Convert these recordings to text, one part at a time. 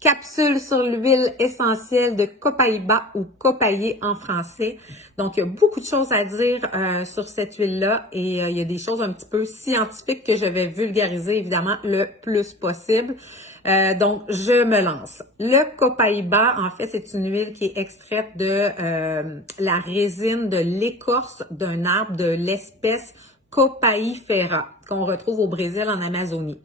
Capsule sur l'huile essentielle de copaïba ou copaillé en français. Donc, il y a beaucoup de choses à dire sur cette huile-là et il y a des choses un petit peu scientifiques que je vais vulgariser évidemment le plus possible. Donc, je me lance. Le copaïba, en fait, c'est une huile qui est extraite de la résine de l'écorce d'un arbre de l'espèce Copaïfera qu'on retrouve au Brésil en Amazonie.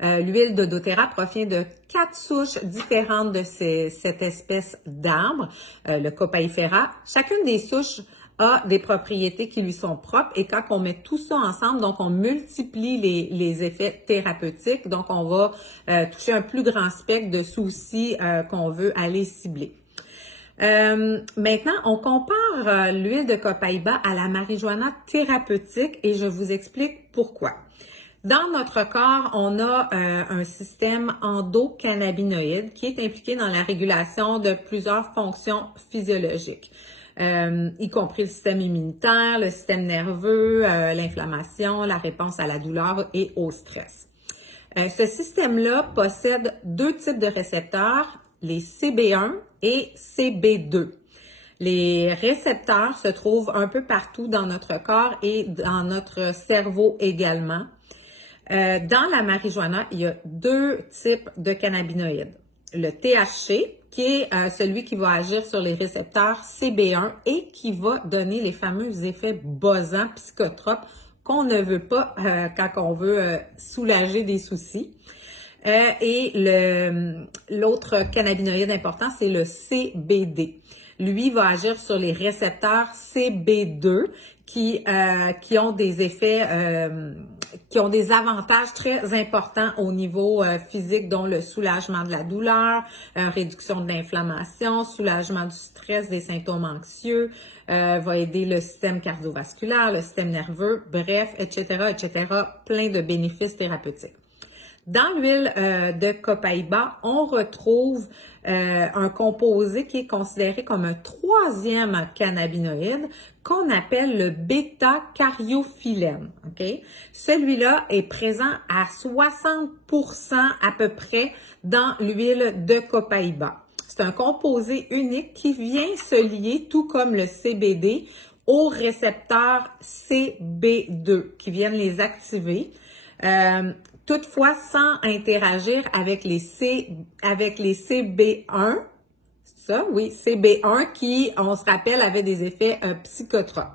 L'huile de doTERRA provient de 4 souches différentes de cette espèce d'arbre, le Copaïfera. Chacune des souches a des propriétés qui lui sont propres et quand on met tout ça ensemble, donc on multiplie les effets thérapeutiques, donc on va toucher un plus grand spectre de soucis qu'on veut aller cibler. Maintenant, on compare l'huile de copaïba à la marijuana thérapeutique et je vous explique pourquoi. Dans notre corps, on a un système endocannabinoïde qui est impliqué dans la régulation de plusieurs fonctions physiologiques, y compris le système immunitaire, le système nerveux, l'inflammation, la réponse à la douleur et au stress. Ce système-là possède deux types de récepteurs, les CB1 et CB2. Les récepteurs se trouvent un peu partout dans notre corps et dans notre cerveau également. Dans la marijuana, il y a deux types de cannabinoïdes. Le THC, qui est celui qui va agir sur les récepteurs CB1 et qui va donner les fameux effets buzzants, psychotropes qu'on ne veut pas quand on veut soulager des soucis. Et l'autre cannabinoïde important, c'est le CBD. Lui va agir sur les récepteurs CB2 qui ont des effets, qui ont des avantages très importants au niveau physique, dont le soulagement de la douleur, réduction de l'inflammation, soulagement du stress, des symptômes anxieux, va aider le système cardiovasculaire, le système nerveux, bref, etc., etc., plein de bénéfices thérapeutiques. Dans l'huile de copaïba, on retrouve un composé qui est considéré comme un troisième cannabinoïde qu'on appelle le bêta-cariophyllène. Okay? Celui-là est présent à 60% à peu près dans l'huile de copaïba. C'est un composé unique qui vient se lier, tout comme le CBD, aux récepteurs CB2 qui viennent les activer. Toutefois, sans interagir avec les CB1, ça, oui, CB1 qui, on se rappelle, avait des effets psychotropes.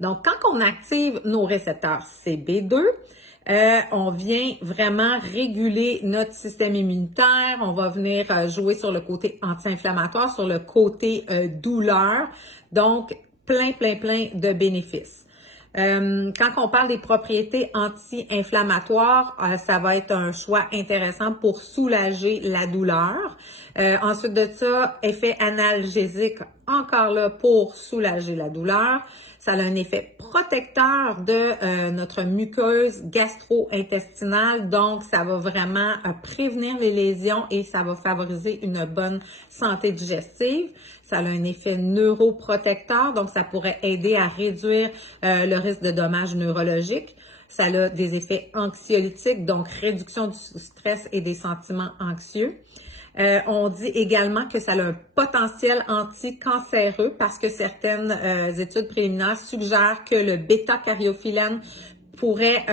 Donc, quand on active nos récepteurs CB2, on vient vraiment réguler notre système immunitaire, on va venir jouer sur le côté anti-inflammatoire, sur le côté douleur, donc plein de bénéfices. Quand on parle des propriétés anti-inflammatoires, ça va être un choix intéressant pour soulager la douleur. Ensuite de ça, effet analgésique, encore là pour soulager la douleur. Ça a un effet protecteur de notre muqueuse gastro-intestinale, donc ça va vraiment prévenir les lésions et ça va favoriser une bonne santé digestive. Ça a un effet neuroprotecteur, donc ça pourrait aider à réduire le risque de dommages neurologiques. Ça a des effets anxiolytiques, donc réduction du stress et des sentiments anxieux. On dit également que ça a un potentiel anti-cancéreux parce que certaines études préliminaires suggèrent que le bêta-cariophyllène pourrait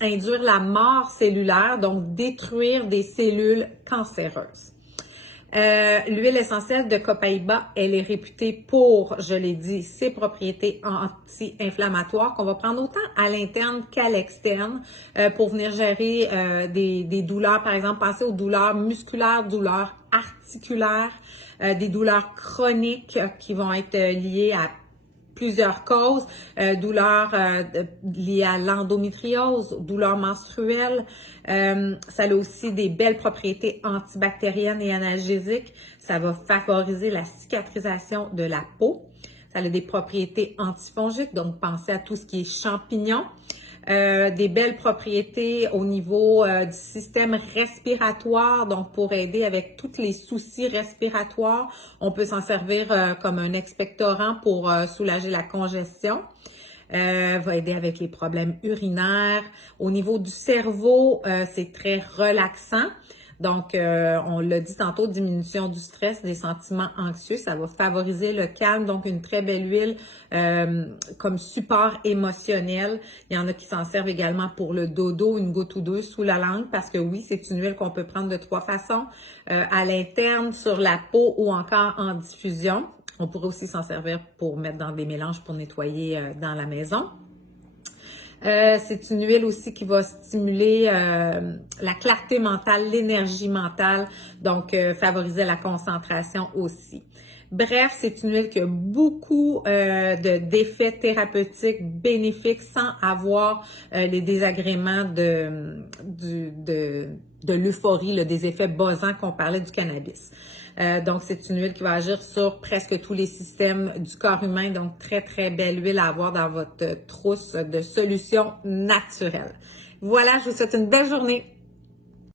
induire la mort cellulaire, donc détruire des cellules cancéreuses. L'huile essentielle de copaïba, elle est réputée pour, je l'ai dit, ses propriétés anti-inflammatoires qu'on va prendre autant à l'interne qu'à l'externe pour venir gérer des douleurs, par exemple, pensez aux douleurs musculaires, douleurs articulaires, des douleurs chroniques qui vont être liées à plusieurs causes, douleurs liées à l'endométriose, douleurs menstruelles. Ça a aussi des belles propriétés antibactériennes et analgésiques. Ça va favoriser la cicatrisation de la peau. Ça a des propriétés antifongiques, donc pensez à tout ce qui est champignons. Des belles propriétés au niveau du système respiratoire, donc pour aider avec tous les soucis respiratoires. On peut s'en servir comme un expectorant pour soulager la congestion. Va aider avec les problèmes urinaires. Au niveau du cerveau, c'est très relaxant. Donc, on l'a dit tantôt, diminution du stress, des sentiments anxieux. Ça va favoriser le calme. Donc, une très belle huile comme support émotionnel. Il y en a qui s'en servent également pour le dodo, une goutte ou deux sous la langue, parce que oui, c'est une huile qu'on peut prendre de 3 façons, à l'interne, sur la peau ou encore en diffusion. On pourrait aussi s'en servir pour mettre dans des mélanges pour nettoyer dans la maison. C'est une huile aussi qui va stimuler la clarté mentale, l'énergie mentale, donc favoriser la concentration aussi. Bref, c'est une huile qui a beaucoup d'effets thérapeutiques bénéfiques sans avoir les désagréments de l'euphorie, des effets buzzants qu'on parlait du cannabis. Donc, c'est une huile qui va agir sur presque tous les systèmes du corps humain. Donc, très, très belle huile à avoir dans votre trousse de solutions naturelles. Voilà, je vous souhaite une belle journée.